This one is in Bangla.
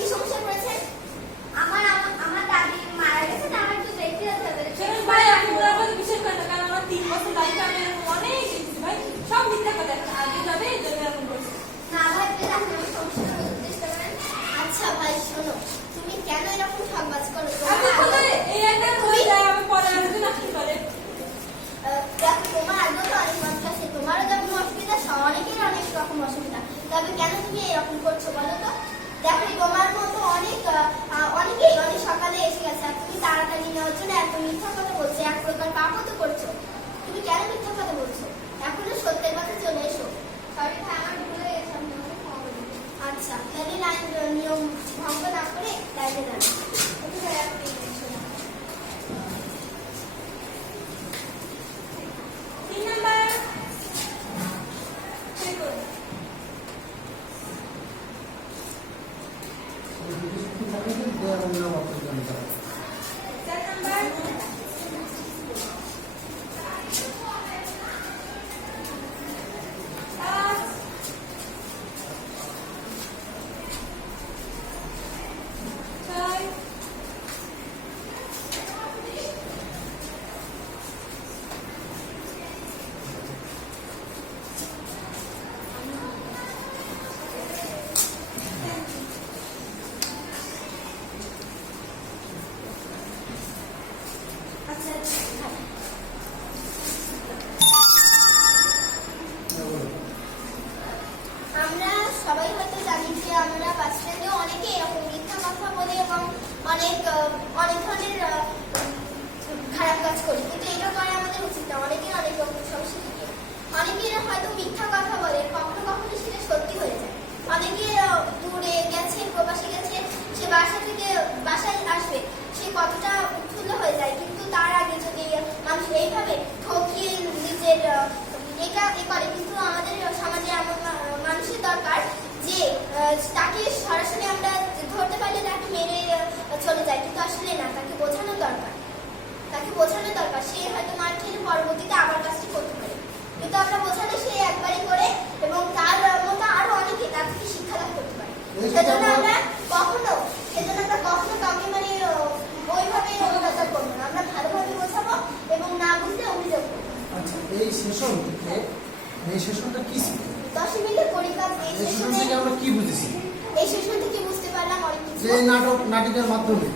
কি সমস্যা করেছেন? আমার দাদি মারা গেছে, আমার একটু দেখতে যেতে হবে। ভাই আপনি ওরা কথা বিশ্বাস করেন না, কারণ আমার 3 বছর লাইফে আমি এরকম অনেক দেখছি ভাই, সব মিথ্যা কথা। এখন আগে যাবে এই জন্য এরকম করছে। না ভাই, প্লিজ আপনি আমার সমস্যাটা বুঝতে চেষ্টা করেন। আচ্ছা ভাই শোনো, তুমি কেন এরকম ঠকবাজ করো? আপনি বলে এই একটা হয়ে যায়, আমি পরে আসতে না কি করে। দেখো তোমার আগেও তো অনেক মানুষ আছে, তোমারও যেমন অসুবিধা, অনেকের অনেক রকম অসুবিধা, তবে কেন তুমি এরকম করছো বলো তো? দেখো তোমার মতো অনেকেই অনেক সকালে এসে গেছে, আর তুমি তাড়াতাড়ি নেওয়ার জন্য এত মিথ্যা কথা বলছো, এক প্রকার পাপও তো করছো। তুমি কেন মিথ্যা কথা বলছো? এখনো সত্যের কথা চলে এসো। সরি ভাই, আমার ভুল হয়ে গেছে, আমি তোমাকে ক্ষমা করে দিচ্ছি। আচ্ছা তাহলে নিয়ম ভঙ্গ না করে লাইনে দাঁড়ান। ওকে ভাই, আপনি এসো। 3 নাম্বার ঠিক করে। 4 নাম্বার আমরা সবাই হয়তো জানি যে আমরা বাস স্ট্যান্ডে অনেকে এরকম মিথ্যা কথা বলে এবং অনেক ধরনের খারাপ কাজ করি, কিন্তু এটা করা আমাদের উচিত না। অনেকের অনেক রকম সমস্যা থাকে, অনেকের হয়তো মিথ্যা কথা বলে, কখনো কখনো সেটা সত্যি হয়ে যায়। অনেকে দূরে গেছে, প্রবাসে গেছে, সে বাসা থেকে বাসায় আসবে, সে কতটা উৎফুল্ল হয়ে যায়, কিন্তু তার আগে যদি মানুষ এইভাবে ঠকিয়ে নিজের এটা করে, কিন্তু আমাদের সমাজে এমন মানুষের দরকার যে তাকে সরাসরি আমরা ধরতে পারলে তাকে মেরে চলে যায়, কিন্তু আসলে না, তাকে বোঝানোর দরকার। সে হয়তো মার খেলে পরবর্তীতে আবার কাজটি করতে পারে, কিন্তু আমরা বোঝালে সে একবারই করে এবং তার মতো আরো অনেকে তার থেকে শিক্ষা লাভ করতে পারে। সেজন্য আমরা কখনো কাউকে ওইভাবে অত্যাচার করবো না, আমরা ভালোভাবে বোঝাবো এবং না বুঝলে অভিযোগ করবো। আচ্ছা, এই সেশনটা কি ছিল? 10 মিনিটের পরীক্ষা। এই সেশন থেকে আমরা কি বুঝেছি? এই সেশন থেকে বুঝতে পারলাম অনেক কিছু। যে নাটকের মাধ্যমে